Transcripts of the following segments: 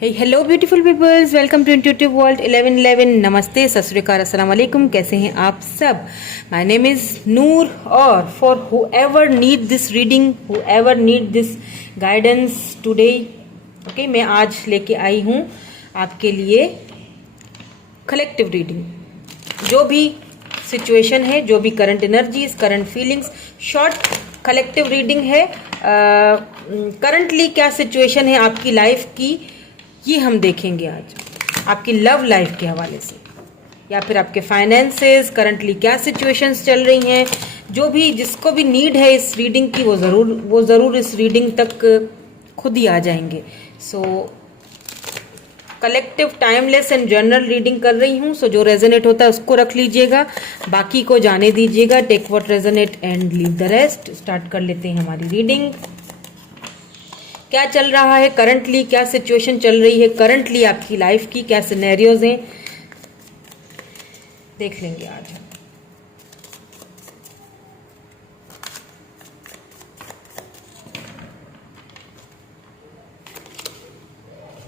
Hello beautiful peoples, welcome to intuitive world 1111। नमस्ते, सत श्री अकाल, अस्सलाम वालेकुम। कैसे हैं आप सब? माय नेम इज़ नूर और for whoever need this reading, whoever need this guidance today, okay, मैं आज लेके आई हूँ आपके लिए कलेक्टिव रीडिंग। जो भी सिचुएशन है, जो भी current energies, current feelings, short collective reading है। करंटली क्या सिचुएशन है आपकी लाइफ की, ये हम देखेंगे आज, आपकी लव लाइफ के हवाले से, या फिर आपके फाइनेंसेस, करंटली क्या सिचुएशंस चल रही हैं। जो भी जिसको भी नीड है इस रीडिंग की, वो ज़रूर इस रीडिंग तक खुद ही आ जाएंगे। So collective timeless and general reading कर रही हूँ। सो जो रेजोनेट होता है उसको रख लीजिएगा, बाकी को जाने दीजिएगा। Take what resonate and leave the rest. Start कर लेते हैं हमारी रीडिंग। क्या चल रहा है करंटली, क्या सिचुएशन चल रही है करंटली आपकी लाइफ की, क्या सिनेरियोज हैं, देख लेंगे आज।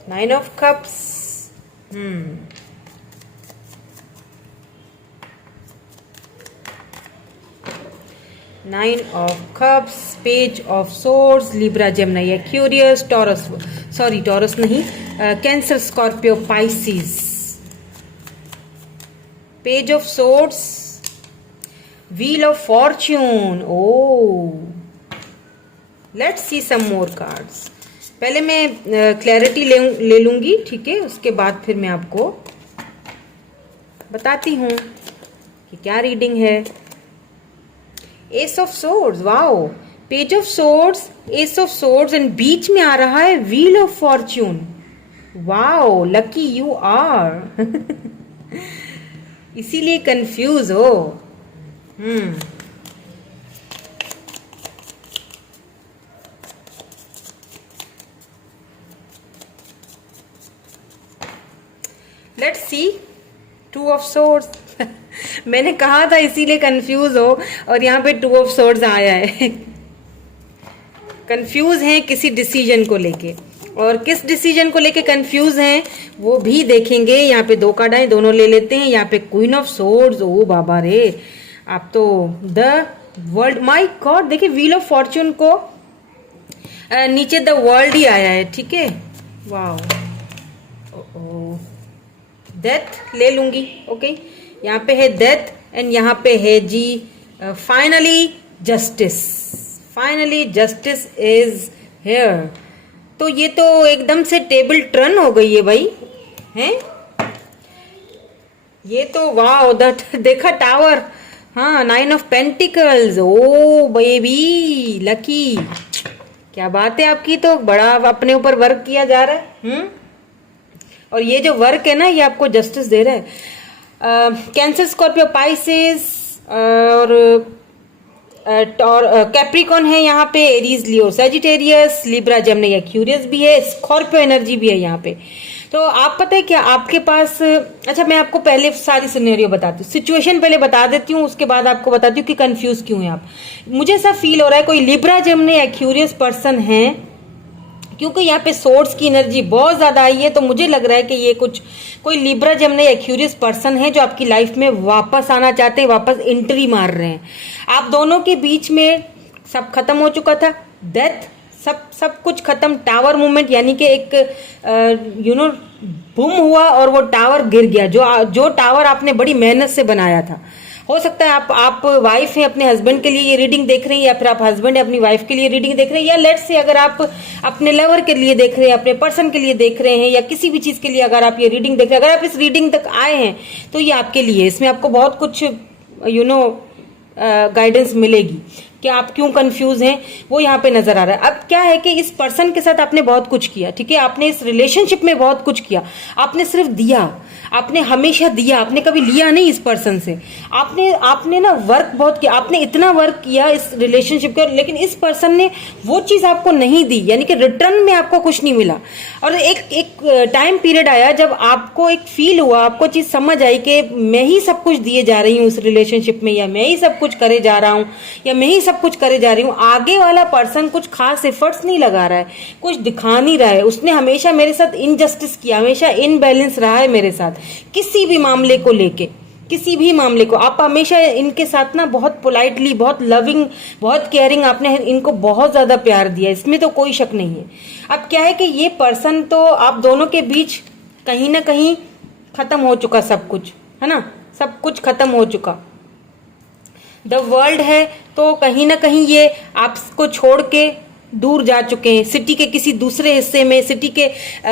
Nine of cups, nine of cups, page of swords, Libra, Gemini, Aquarius, Taurus, sorry Taurus नहीं, Cancer, Scorpio, Pisces. Page of swords, wheel of fortune. Oh, let's see some more cards. पहले मैं clarity ले लूंगी, ठीक है, उसके बाद फिर मैं आपको बताती हूँ कि क्या रीडिंग है। Ace of swords, wow, page of swords, ace of swords, and बीच में आ रहा है wheel of fortune. Wow, lucky you are. इसीलिए कंफ्यूज हो। Let's see two of swords. मैंने कहा था इसीलिए कंफ्यूज हो, और यहाँ पे टू ऑफ सोर्ड्स आया है। कंफ्यूज हैं किसी डिसीजन को लेके, और किस डिसीजन को लेके कंफ्यूज हैं वो भी देखेंगे। यहाँ पे दो कार्ड आए, दोनों ले लेते हैं। यहाँ पे क्वीन ऑफ सोर्ड्स, ओ बाबा रे, आप तो द वर्ल्ड, माय गॉड, देखिए व्हील ऑफ फॉर्च्यून को नीचे द वर्ल्ड ही आया है, ठीक है। वाओ, डेथ ले लूंगी, ओके। यहाँ पे है डेथ एंड यहाँ पे है जी finally justice. Finally justice is here. तो ये तो एकदम से टेबल टर्न हो गई है भाई, हैं? ये तो वाओ, देखा टावर, हाँ, nine of pentacles. Oh baby, lucky, क्या बात है आपकी, तो बड़ा अपने ऊपर वर्क किया जा रहा है। और ये जो वर्क है ना, ये आपको जस्टिस दे रहा है। कैंसर, स्कॉर्पियो, पाइसेस और कैप्रिकॉन है यहाँ पे, एरीज, लियो, सजिटेरियस, लिब्रा, जेमिनी, एक्वेरियस भी है, स्कॉर्पियो एनर्जी भी है यहाँ पे। तो आप पता है क्या आपके पास, अच्छा मैं आपको पहले सारी सिनेरियो बताती हूँ, सिचुएशन पहले बता देती हूँ, उसके बाद आपको बताती हूँ कि कंफ्यूज क्यों है आप। मुझे ऐसा फील हो रहा है कोई लिब्रा, जेमिनी, एक्वेरियस पर्सन है, क्योंकि यहाँ पे सोर्स की एनर्जी बहुत ज्यादा आई है। तो मुझे लग रहा है कि ये कोई लिब्रा, जेमिनी, एक्वेरियस पर्सन है जो आपकी लाइफ में वापस आना चाहते हैं, वापस एंट्री मार रहे हैं। आप दोनों के बीच में सब खत्म हो चुका था, डेथ, सब कुछ खत्म। टावर मूवमेंट, यानी कि एक बूम हुआ और वो टावर गिर गया, जो टावर आपने बड़ी मेहनत से बनाया था। हो सकता है आप वाइफ हैं, अपने हस्बैंड के लिए ये रीडिंग देख रहे हैं, या फिर आप हस्बैंड है अपनी वाइफ के लिए रीडिंग देख रहे हैं, या लेट्स से अगर आप अपने लवर के लिए देख रहे हैं, अपने पर्सन के लिए देख रहे हैं, या किसी भी चीज के लिए अगर आप ये रीडिंग देख रहे हैं, अगर आप इस रीडिंग तक आए हैं तो ये आपके लिए, इसमें आपको बहुत कुछ गाइडेंस मिलेगी कि आप क्यों कंफ्यूज हैं, वो यहाँ पे नजर आ रहा है। अब क्या है कि इस पर्सन के साथ आपने बहुत कुछ किया, ठीक है, आपने इस रिलेशनशिप में बहुत कुछ किया, आपने सिर्फ दिया, आपने हमेशा दिया, आपने कभी लिया नहीं इस पर्सन से। आपने ना वर्क बहुत किया, आपने इतना वर्क किया इस रिलेशनशिप का, लेकिन इस पर्सन ने वो चीज आपको नहीं दी, यानी कि रिटर्न में आपको कुछ नहीं मिला। और एक टाइम पीरियड आया जब आपको एक फील हुआ, आपको चीज समझ आई कि मैं ही सब कुछ दिए जा रही हूँ इस रिलेशनशिप में, या मैं ही सब कुछ करे जा रहा हूँ, या मैं ही सब कुछ करे जा रही हूँ, आगे वाला पर्सन कुछ खास एफर्ट्स नहीं लगा रहा है, कुछ दिखा नहीं रहा है, उसने हमेशा मेरे साथ इनजस्टिस किया, हमेशा इनबैलेंस रहा है मेरे साथ, किसी भी मामले को लेके, किसी भी मामले को आप हमेशा इनके साथ ना बहुत पोलाइटली, बहुत लविंग, बहुत केयरिंग, आपने इनको बहुत ज्यादा प्यार दिया, इसमें तो कोई शक नहीं है। अब क्या है कि ये पर्सन तो आप दोनों के बीच कहीं ना कहीं खत्म हो चुका, सब कुछ है ना, सब कुछ खत्म हो चुका। द वर्ल्ड है तो कहीं ना कहीं ये आपको छोड़ के दूर जा चुके हैं, सिटी के किसी दूसरे हिस्से में, सिटी के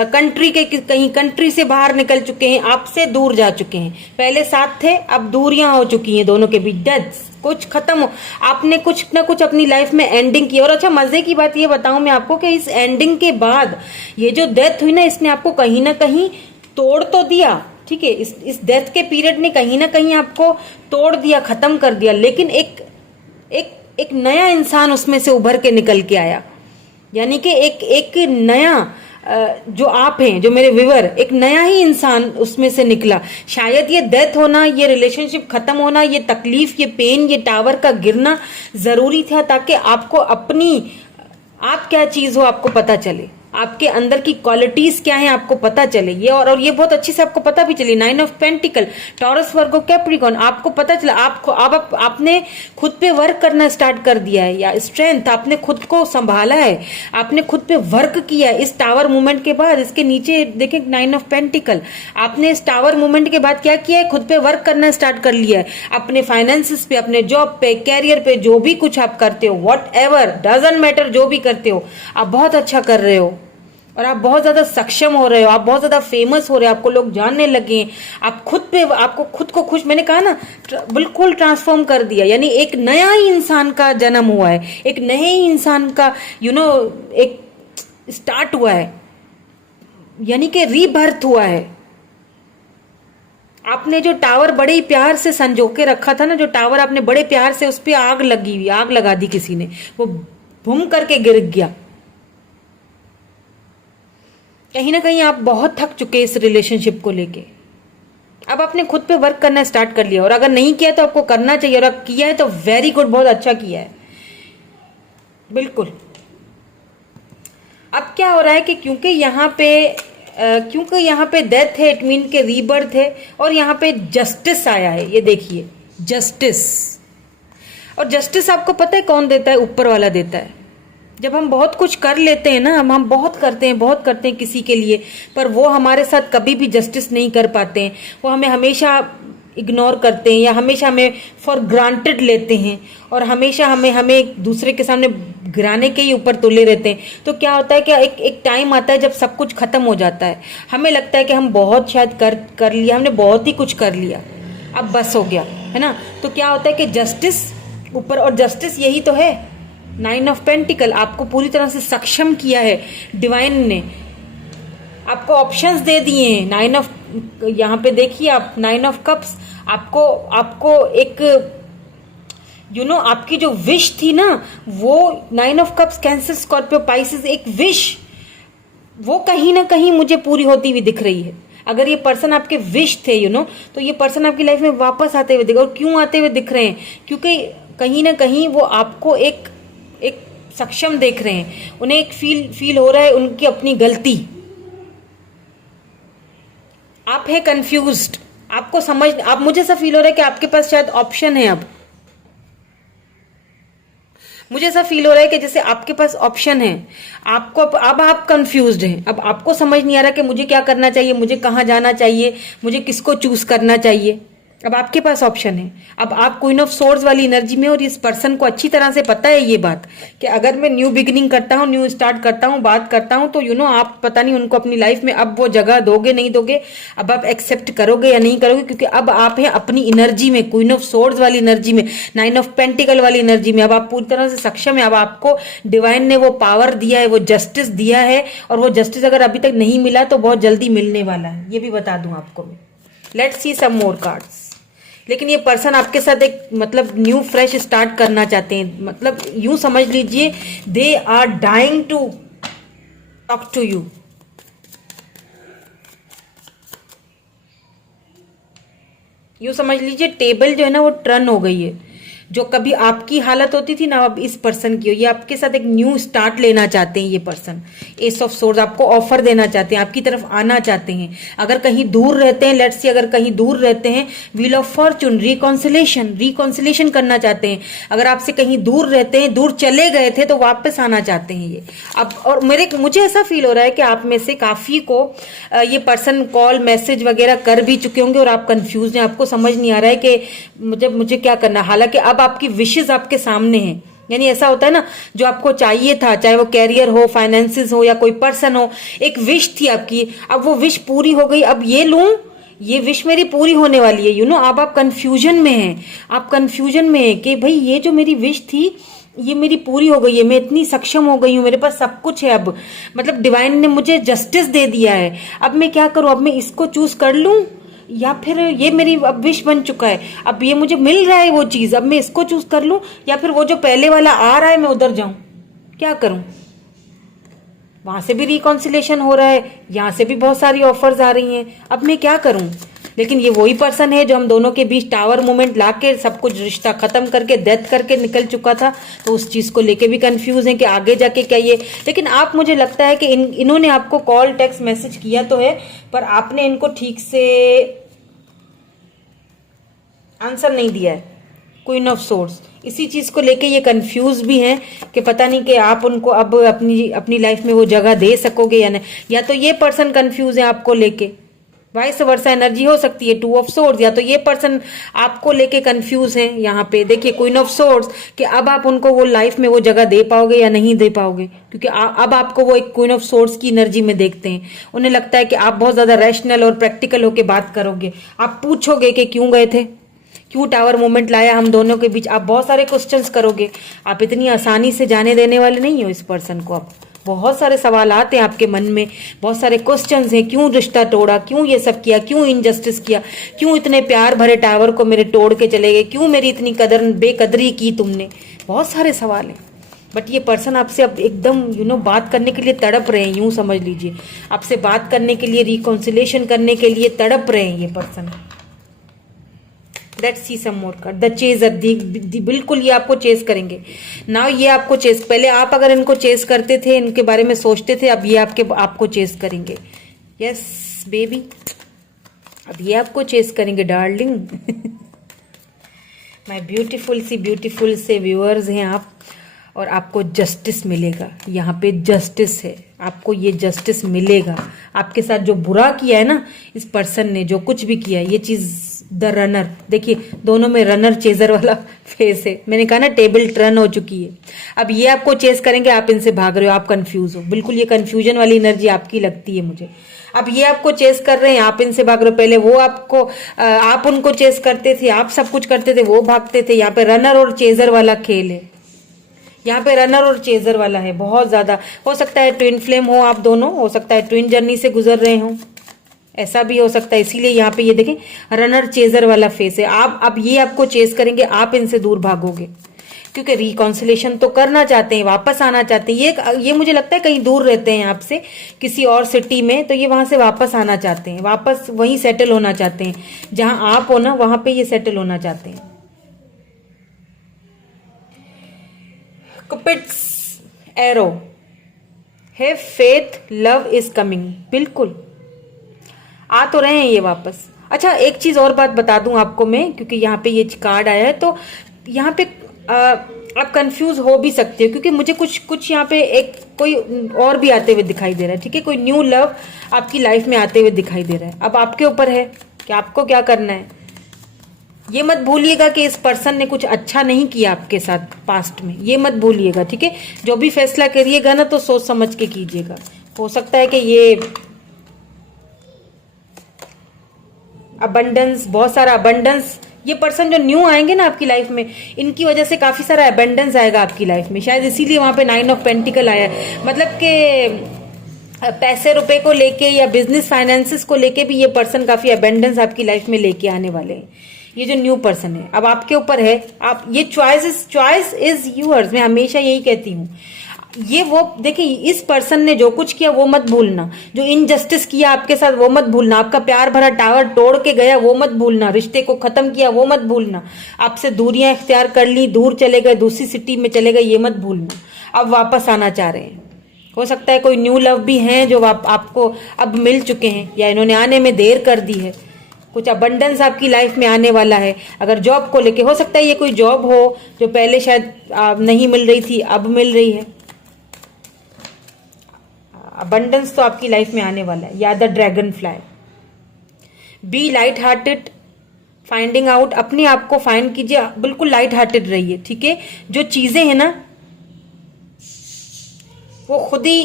कंट्री के कहीं कंट्री से बाहर निकल चुके हैं, आपसे दूर जा चुके हैं। पहले साथ थे, अब दूरियां हो चुकी हैं दोनों के बीच, डेथ्स कुछ खत्म हो, आपने कुछ ना कुछ अपनी लाइफ में एंडिंग की। और अच्छा मजे की बात ये बताऊं मैं आपको कि इस एंडिंग के बाद ये जो डेथ हुई ना, इसने आपको कहीं ना कहीं तोड़ तो दिया, ठीक है, इस डेथ के पीरियड ने कहीं ना कहीं आपको तोड़ दिया, खत्म कर दिया, लेकिन एक एक एक नया इंसान उसमें से उभर के निकल के आया। यानी कि एक नया जो आप हैं, जो मेरे व्यूअर, एक नया ही इंसान उसमें से निकला। शायद ये डेथ होना, ये रिलेशनशिप खत्म होना, ये तकलीफ, ये पेन, ये टावर का गिरना जरूरी था, ताकि आपको अपनी, आप क्या चीज हो आपको पता चले, आपके अंदर की क्वालिटीज क्या हैं आपको पता चले। ये और ये बहुत अच्छी से आपको पता भी चली। 9 of pentacle, taurus, Virgo, Capricorn, आपको पता चला, आपको अब आपने खुद पे वर्क करना स्टार्ट कर दिया है, या स्ट्रेंथ, आपने खुद को संभाला है, आपने खुद पे वर्क किया है। इस टावर मूवमेंट के बाद, इसके नीचे देखें 9 ऑफ पेंटिकल, आपने इस टावर मूवमेंट के बाद क्या किया है, खुद पे वर्क करना स्टार्ट कर लिया है, अपने फाइनेंसिस पे, अपने जॉब पे, कैरियर पे, जो भी कुछ आप करते हो, वॉट एवर डजंट मैटर, जो भी करते हो आप बहुत अच्छा कर रहे हो, और आप बहुत ज्यादा सक्षम हो रहे हो, आप बहुत ज्यादा फेमस हो रहे हो, आपको लोग जानने लगे, आप खुद पे, आपको खुद को खुश, मैंने कहा ना, बिल्कुल ट्रांसफॉर्म कर दिया। यानी एक नया ही इंसान का जन्म हुआ है, एक नए ही इंसान का एक स्टार्ट हुआ है, यानी कि रीबर्थ हुआ है। आपने जो टावर बड़े ही प्यार से संजो के रखा था ना, जो टावर आपने बड़े प्यार से, उस पर आग लगी हुई, आग लगा दी किसी ने, वो भूम करके गिर गया। कहीं ना कहीं आप बहुत थक चुके इस रिलेशनशिप को लेके, अब आपने खुद पे वर्क करना स्टार्ट कर लिया, और अगर नहीं किया तो आपको करना चाहिए, और अगर किया है तो वेरी गुड, बहुत अच्छा किया है, बिल्कुल। अब क्या हो रहा है कि क्योंकि यहाँ पे डेथ है, इट मीन के रीबर्थ है, और यहाँ पे जस्टिस आया है, ये देखिए जस्टिस। और जस्टिस आपको पता है कौन देता है, ऊपर वाला देता है। जब हम बहुत कुछ कर लेते हैं ना, हम बहुत करते हैं किसी के लिए, पर वो हमारे साथ कभी भी जस्टिस नहीं कर पाते हैं, वो हमें हमेशा इग्नोर करते हैं, या हमेशा हमें फॉर ग्रांटेड लेते हैं, और हमेशा हमें एक दूसरे के सामने गिराने के ही ऊपर तुले रहते हैं। तो क्या होता है कि एक टाइम आता है जब सब कुछ खत्म हो जाता है, हमें लगता है कि हम बहुत शायद कर लिया, हमने बहुत ही कुछ कर लिया, अब बस हो गया, है ना। तो क्या होता है कि जस्टिस ऊपर, और जस्टिस यही तो है, 9 ऑफ पेंटिकल, आपको पूरी तरह से सक्षम किया है डिवाइन ने, आपको ऑप्शंस दे दिए हैं। 9 ऑफ, यहाँ पे देखिए आप 9 ऑफ कप्स, आपको एक आपकी जो विश थी ना, वो 9 of cups, cancer, Scorpio, Pisces, एक विश, वो कहीं ना कहीं मुझे पूरी होती हुई दिख रही है। अगर ये पर्सन आपके विश थे तो ये पर्सन आपकी लाइफ में वापस आते हुए दिख, और क्यों आते हुए दिख रहे हैं, क्योंकि कहीं ना कहीं वो आपको एक सक्षम देख रहे हैं, उन्हें एक फील हो रहा है उनकी अपनी गलती। आप है कंफ्यूज्ड, आपको समझ, आप, मुझे ऐसा फील हो रहा है कि आपके पास शायद ऑप्शन है। अब मुझे ऐसा फील हो रहा है कि जैसे आपके पास ऑप्शन है, आपको अब आप कंफ्यूज्ड हैं, अब आपको समझ नहीं आ रहा कि मुझे क्या करना चाहिए, मुझे कहाँ जाना चाहिए, मुझे किसको चूज करना चाहिए। अब आपके पास ऑप्शन है, अब आप क्वीन ऑफ सोर्ड्स वाली एनर्जी में, और इस पर्सन को अच्छी तरह से पता है ये बात कि अगर मैं न्यू बिगिनिंग करता हूँ, न्यू स्टार्ट करता हूँ, बात करता हूँ, तो आप पता नहीं उनको अपनी लाइफ में अब वो जगह दोगे नहीं दोगे, अब आप एक्सेप्ट करोगे या नहीं करोगे, क्योंकि अब आप हैं अपनी एनर्जी में, क्वीन ऑफ सोर्ड्स वाली एनर्जी में, 9 ऑफ पेंटिकल वाली एनर्जी में, अब आप पूरी तरह से सक्षम है। अब आपको डिवाइन ने वो पावर दिया है, वो जस्टिस दिया है, और वो जस्टिस अगर अभी तक नहीं मिला तो बहुत जल्दी मिलने वाला है, ये भी बता दूं आपको मैं। Let's see some more cards. लेकिन ये पर्सन आपके साथ एक मतलब न्यू फ्रेश स्टार्ट करना चाहते हैं, मतलब यूं समझ लीजिए they are dying to talk to you. यूं समझ लीजिए टेबल जो है ना वो टर्न हो गई है, जो कभी आपकी हालत होती थी ना, अब इस पर्सन की हो। ये आपके साथ एक न्यू स्टार्ट लेना चाहते हैं ये पर्सन। एस ऑफ सोर्स आपको ऑफर देना चाहते हैं, आपकी तरफ आना चाहते हैं। अगर कहीं दूर रहते हैं, लेट्स सी अगर कहीं दूर रहते हैं, व्हील ऑफ फॉर्चून, रिकॉन्सिलेशन करना चाहते हैं। अगर आपसे कहीं दूर रहते हैं, दूर चले गए थे, तो वापस आना चाहते हैं ये अब। और मुझे ऐसा फील हो रहा है कि आप में से काफी को ये पर्सन कॉल मैसेज वगैरह कर भी चुके होंगे और आप कंफ्यूज हैं, आपको समझ नहीं आ रहा है कि मुझे क्या करना। हालांकि अब आपकी विशेस आपके सामने हैं। यानी ऐसा होता है ना, जो आपको चाहिए था, चाहे वो कैरियर हो, फाइनेंसिस हो या कोई पर्सन हो, एक विश थी आपकी, अब वो विश पूरी हो गई। अब ये लूं, ये विश मेरी पूरी होने वाली है, अब आप कंफ्यूजन में हैं। आप कंफ्यूजन में हैं कि भाई ये जो मेरी विश थी ये मेरी पूरी हो गई है, मैं इतनी सक्षम हो गई हूँ, मेरे पास सब कुछ है। अब मतलब डिवाइन ने मुझे जस्टिस दे दिया है। अब मैं क्या करूं? अब मैं इसको चूज कर लूं या फिर ये मेरी अब विश बन चुका है, अब ये मुझे मिल रहा है वो चीज, अब मैं इसको चूज कर लूं या फिर वो जो पहले वाला आ रहा है मैं उधर जाऊं? क्या करूं? वहां से भी रिकॉन्सिलेशन हो रहा है, यहाँ से भी बहुत सारी ऑफर्स आ रही हैं, अब मैं क्या करूं? लेकिन ये वही पर्सन है जो हम दोनों के बीच टावर मूवमेंट लाके सब कुछ रिश्ता खत्म करके डेथ करके निकल चुका था। तो उस चीज को लेके भी कंफ्यूज है कि आगे जाके क्या ये। लेकिन आप, मुझे लगता है कि इन्होंने आपको कॉल टेक्स्ट मैसेज किया तो है, पर आपने इनको ठीक से आंसर नहीं दिया है। क्वीन ऑफ सोर्स, इसी चीज को लेके ये कंफ्यूज भी हैं कि पता नहीं कि आप उनको अब अपनी लाइफ में वो जगह दे सकोगे या नहीं। या तो ये पर्सन कंफ्यूज है आपको लेके, वाइस वर्सा एनर्जी हो सकती है, 2 ऑफ सोर्ड्स। या तो ये पर्सन आपको लेके कंफ्यूज है। यहाँ पे देखिए क्वीन ऑफ सोर्ड्स, कि अब आप उनको वो लाइफ में वो जगह दे पाओगे या नहीं दे पाओगे, क्योंकि अब आपको वो एक क्वीन ऑफ सोर्ड्स की एनर्जी में देखते हैं। उन्हें लगता है कि आप बहुत ज्यादा रैशनल और प्रैक्टिकल होके बात करोगे। आप पूछोगे कि क्यों गए थे, क्यों टावर मूवमेंट लाया हम दोनों के बीच, आप बहुत सारे क्वेश्चंस करोगे। आप इतनी आसानी से जाने देने वाले नहीं हो इस पर्सन को। आप बहुत सारे सवाल आते हैं आपके मन में, बहुत सारे क्वेश्चंस हैं, क्यों रिश्ता तोड़ा, क्यों ये सब किया, क्यों इनजस्टिस किया, क्यों इतने प्यार भरे टावर को मेरे तोड़ के चले गए, क्यों मेरी इतनी बेकदरी की तुमने। बहुत सारे सवाल हैं। बट ये पर्सन आपसे अब एकदम बात करने के लिए तड़प रहे हैं, यूं समझ लीजिए। आपसे बात करने के लिए, रिकॉन्सिलेशन करने के लिए तड़प रहे हैं ये person. Let's see some more card. The chaser, बिल्कुल ये आपको चेस करेंगे नाउ। ये आपको चेस, पहले आप अगर इनको चेस करते थे, इनके बारे में सोचते थे, अब ये आपको चेस करेंगे। यस बेबी, अब ये आपको चेस करेंगे डार्लिंग। माय ब्यूटीफुल से व्यूअर्स हैं आप, और आपको जस्टिस मिलेगा। यहाँ पे जस्टिस है, आपको ये जस्टिस मिलेगा। आपके साथ जो बुरा किया है ना इस पर्सन ने, जो कुछ भी किया है, ये चीज द रनर, देखिए दोनों में रनर चेजर वाला फेस है। मैंने कहा ना टेबल टर्न हो चुकी है। अब ये आपको चेस करेंगे, आप इनसे भाग रहे हो, आप कंफ्यूज हो, बिल्कुल ये कंफ्यूजन वाली एनर्जी आपकी लगती है मुझे। अब ये आपको चेस कर रहे हैं, आप इनसे भाग रहे हो। पहले वो आप उनको चेस करते थे, आप सब कुछ करते थे, वो भागते थे। यहाँ पे रनर और चेजर वाला खेल है। यहाँ पे रनर और चेजर वाला है बहुत ज्यादा। हो सकता है ट्विन फ्लेम हो आप दोनों, हो सकता है ट्विन जर्नी से गुजर रहे हो, ऐसा भी हो सकता है। इसीलिए यहाँ पे ये देखें रनर चेजर वाला फेस है। अब ये आपको चेस करेंगे, आप इनसे दूर भागोगे, क्योंकि रिकॉन्सिलेशन तो करना चाहते हैं, वापस आना चाहते हैं। ये मुझे लगता है कहीं दूर रहते हैं आपसे, किसी और सिटी में, तो ये वहां से वापस आना चाहते हैं, वापस वहीं सेटल होना चाहते हैं जहां आप हो ना, वहां पे ये सेटल होना चाहते हैं। Cupid's arrow, have faith, love is coming, बिल्कुल आ तो रहे हैं ये वापस। अच्छा एक चीज और बात बता दूं आपको मैं, क्योंकि यहाँ पे ये कार्ड आया है, तो यहाँ पे आप कंफ्यूज हो भी सकते हो, क्योंकि मुझे कुछ यहाँ पे एक कोई और भी आते हुए दिखाई दे रहा है। ठीक है, कोई न्यू लव आपकी लाइफ में आते हुए दिखाई दे रहा है। अब आपके ऊपर है कि आपको क्या करना है। ये मत भूलिएगा कि इस पर्सन ने कुछ अच्छा नहीं किया आपके साथ पास्ट में, ये मत भूलिएगा। ठीक है, जो भी फैसला करिएगा ना तो सोच समझ के कीजिएगा। हो सकता है कि ये अबंडेंस, बहुत सारा अबंडेंस, ये पर्सन जो न्यू आएंगे ना आपकी लाइफ में, इनकी वजह से काफी सारा अबंडेंस आएगा आपकी लाइफ में। शायद इसीलिए वहां पे 9 ऑफ पेंटिकल आया है। मतलब कि पैसे रुपए को लेके या बिजनेस फाइनेंसेस को लेके भी ये पर्सन काफी अबंडेंस आपकी लाइफ में लेके आने वाले हैं, ये जो न्यू पर्सन है। अब आपके ऊपर है, आप ये चॉइस इज यूअर्स। मैं हमेशा यही कहती हूँ, ये वो देखिए, इस पर्सन ने जो कुछ किया वो मत भूलना, जो इनजस्टिस किया आपके साथ वो मत भूलना, आपका प्यार भरा टावर तोड़ के गया वो मत भूलना, रिश्ते को खत्म किया वो मत भूलना, आपसे दूरियां इख्तियार कर ली, दूर चले गए, दूसरी सिटी में चले गए, ये मत भूलना। अब वापस आना चाह रहे हैं, हो सकता है कोई न्यू लव भी हैं जो आपको अब मिल चुके हैं, या इन्होंने आने में देर कर दी है। कुछ अबंडेंस आपकी लाइफ में आने वाला है। अगर जॉब को लेके हो सकता है ये कोई जॉब हो जो पहले शायद नहीं मिल रही थी, अब मिल रही है। अबंडेंस तो आपकी लाइफ में आने वाला है, या the dragonfly. Be light hearted, finding out, अपने आप को फाइंड कीजिए, बिल्कुल लाइट हार्टेड रहिए, ठीक है। जो चीजें हैं ना वो खुद ही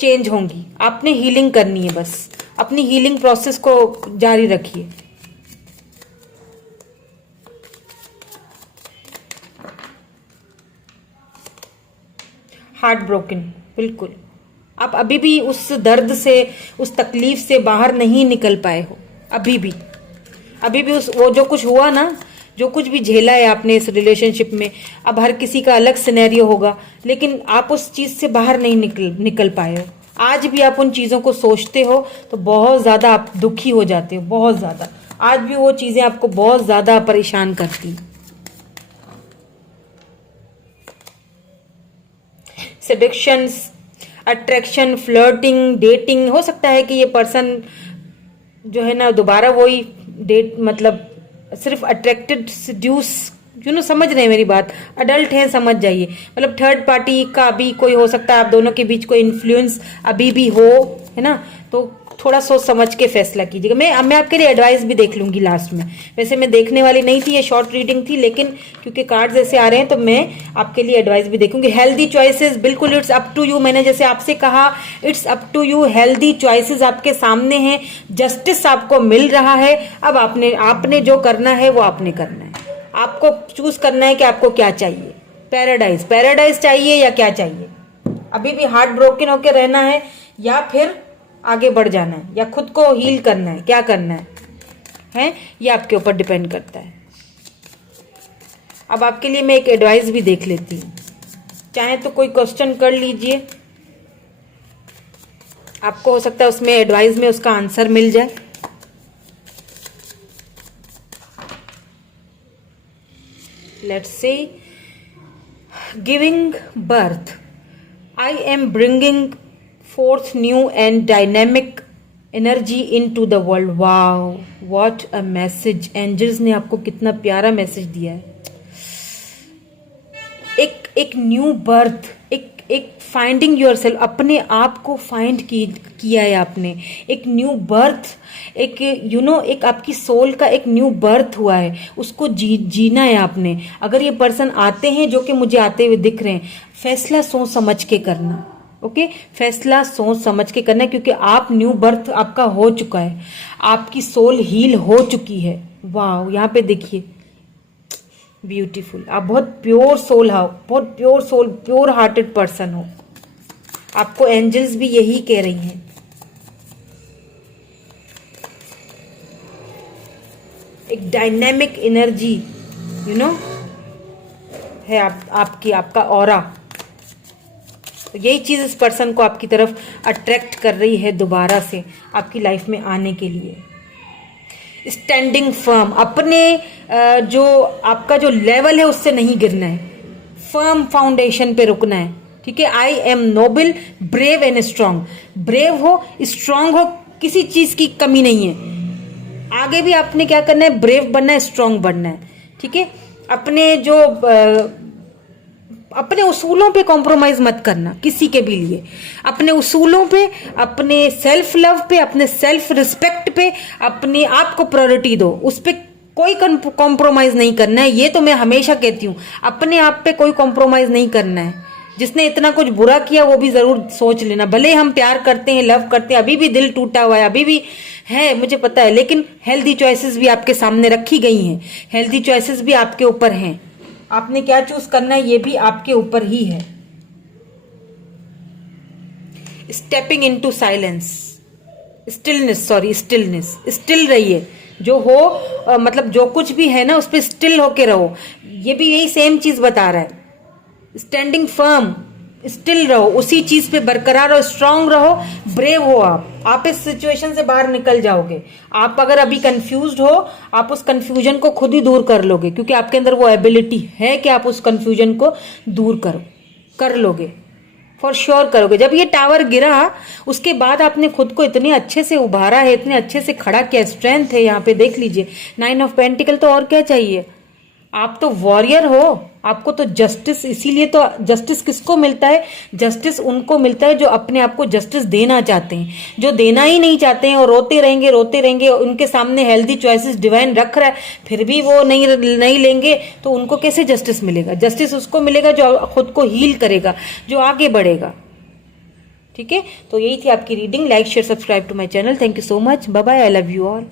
चेंज होंगी, आपने हीलिंग करनी है, बस अपनी हीलिंग प्रोसेस को जारी रखिए। हार्ट ब्रोकन, बिल्कुल आप अभी भी उस दर्द से, उस तकलीफ से बाहर नहीं निकल पाए हो, अभी भी उस वो जो कुछ हुआ ना, जो कुछ भी झेला है आपने इस रिलेशनशिप में, अब हर किसी का अलग सिनेरियो होगा, लेकिन आप उस चीज से बाहर नहीं निकल पाए हो। आज भी आप उन चीजों को सोचते हो तो बहुत ज्यादा आप दुखी हो जाते हो, बहुत ज्यादा। आज भी वो चीजें आपको बहुत ज्यादा परेशान करती। सेडक्शंस, अट्रैक्शन, फ्लर्टिंग, डेटिंग, हो सकता है कि ये पर्सन जो है ना दोबारा वही डेट, मतलब सिर्फ अट्रैक्टेड, सिड्यूस, समझ रहे हैं मेरी बात, अडल्ट हैं, समझ जाइए। मतलब थर्ड पार्टी का भी कोई हो सकता है, आप दोनों के बीच कोई इन्फ्लुएंस अभी भी हो, है ना, तो थोड़ा सोच समझ के फैसला कीजिएगा। मैं आपके लिए एडवाइस भी देख लूंगी लास्ट में। वैसे मैं देखने वाली नहीं थी, ये शॉर्ट रीडिंग थी, लेकिन क्योंकि कार्ड्स ऐसे आ रहे हैं तो मैं आपके लिए एडवाइस भी देखूंगी। हेल्दी चॉइसेस, बिल्कुल इट्स अप टू यू। मैंने जैसे आपसे कहा, it's up to you. Healthy choices आपके सामने हैं, जस्टिस आपको मिल रहा है। अब आपने जो करना है वो आपने करना है, आपको चूज करना है कि आपको क्या चाहिए। पैराडाइज चाहिए या क्या चाहिए? अभी भी हार्ट ब्रोकन होके रहना है या फिर आगे बढ़ जाना है, या खुद को हील करना है, क्या करना है ये आपके ऊपर डिपेंड करता है। अब आपके लिए मैं एक एडवाइस भी देख लेती हूँ, चाहे तो कोई क्वेश्चन कर लीजिए, आपको हो सकता है उसमें एडवाइस में उसका आंसर मिल जाए। Let's say, giving birth, I am bringing forth new and dynamic energy into the world. wow, what a message! Angels ने आपको कितना प्यारा मैसेज दिया है। एक न्यू बर्थ, एक फाइंडिंग योरसेल्फ, अपने आप को फाइंड किया है आपने, एक न्यू बर्थ, एक एक आपकी सोल का एक न्यू बर्थ हुआ है, उसको जीना है आपने। अगर ये पर्सन आते हैं जो कि मुझे आते हुए दिख रहे हैं, फैसला सोच समझ के करना, ओके फैसला सोच समझ के करना है, क्योंकि आप न्यू बर्थ आपका हो चुका है, आपकी सोल हील हो चुकी है। वाह, यहाँ पे देखिए, ब्यूटीफुल। आप बहुत प्योर सोल हो, बहुत pure soul, pure hearted person हो। आपको एंजल्स भी यही कह रही हैं। एक डायनेमिक एनर्जी है आपका ऑरा। तो यही चीज इस पर्सन को आपकी तरफ अट्रैक्ट कर रही है दोबारा से आपकी लाइफ में आने के लिए। स्टैंडिंग फर्म, अपने जो आपका जो लेवल है उससे नहीं गिरना है, फर्म फाउंडेशन पे रुकना है, ठीक है। I am noble, brave and strong. Brave हो, स्ट्रांग हो, किसी चीज की कमी नहीं है। आगे भी आपने क्या करना है, ब्रेव बनना है, स्ट्रांग बनना है, ठीक है। अपने उसूलों पे कॉम्प्रोमाइज मत करना किसी के भी लिए, अपने उसूलों पे, अपने सेल्फ लव पे, अपने सेल्फ रिस्पेक्ट पे, अपने आप को प्रायोरिटी दो, उस पे कोई कॉम्प्रोमाइज नहीं करना है। ये तो मैं हमेशा कहती हूँ, अपने आप पे कोई कॉम्प्रोमाइज नहीं करना है। जिसने इतना कुछ बुरा किया वो भी जरूर सोच लेना, भले हम प्यार करते हैं, लव करते हैं, अभी भी दिल टूटा हुआ है, अभी भी है, मुझे पता है, लेकिन हेल्दी चॉइसेस भी आपके सामने रखी गई हैं, हेल्दी चॉइसेस भी आपके ऊपर हैं। आपने क्या चूज करना है ये भी आपके ऊपर ही है। Stepping into silence, stillness, still रहिए। जो हो मतलब जो कुछ भी है ना उस पर स्टिल होके रहो। ये भी यही सेम चीज बता रहा है। स्टैंडिंग फर्म, स्टिल रहो, उसी चीज पे बरकरार रहो, स्ट्रांग रहो, ब्रेव हो। आप इस सिचुएशन से बाहर निकल जाओगे। आप अगर अभी कंफ्यूज्ड हो, आप उस कंफ्यूजन को खुद ही दूर कर लोगे, क्योंकि आपके अंदर वो एबिलिटी है कि आप उस कंफ्यूजन को दूर कर लोगे, फॉर श्योर करोगे। जब ये टावर गिरा उसके बाद आपने खुद को इतने अच्छे से उभारा है, इतने अच्छे से खड़ा किया, स्ट्रेंथ है यहाँ पे, देख लीजिए 9 ऑफ पेंटिकल। तो और क्या चाहिए, आप तो वॉरियर हो, आपको तो जस्टिस, इसीलिए तो जस्टिस किसको मिलता है, जस्टिस उनको मिलता है जो अपने आप को जस्टिस देना चाहते हैं। जो देना ही नहीं चाहते हैं और रोते रहेंगे, उनके सामने हेल्दी चॉइसेस डिवाइन रख रहा है फिर भी वो नहीं लेंगे, तो उनको कैसे जस्टिस मिलेगा। जस्टिस उसको मिलेगा जो खुद को हील करेगा, जो आगे बढ़ेगा। ठीक है, तो यही थी आपकी रीडिंग। Like share subscribe to my channel. Thank you so much, bye bye, I love you all.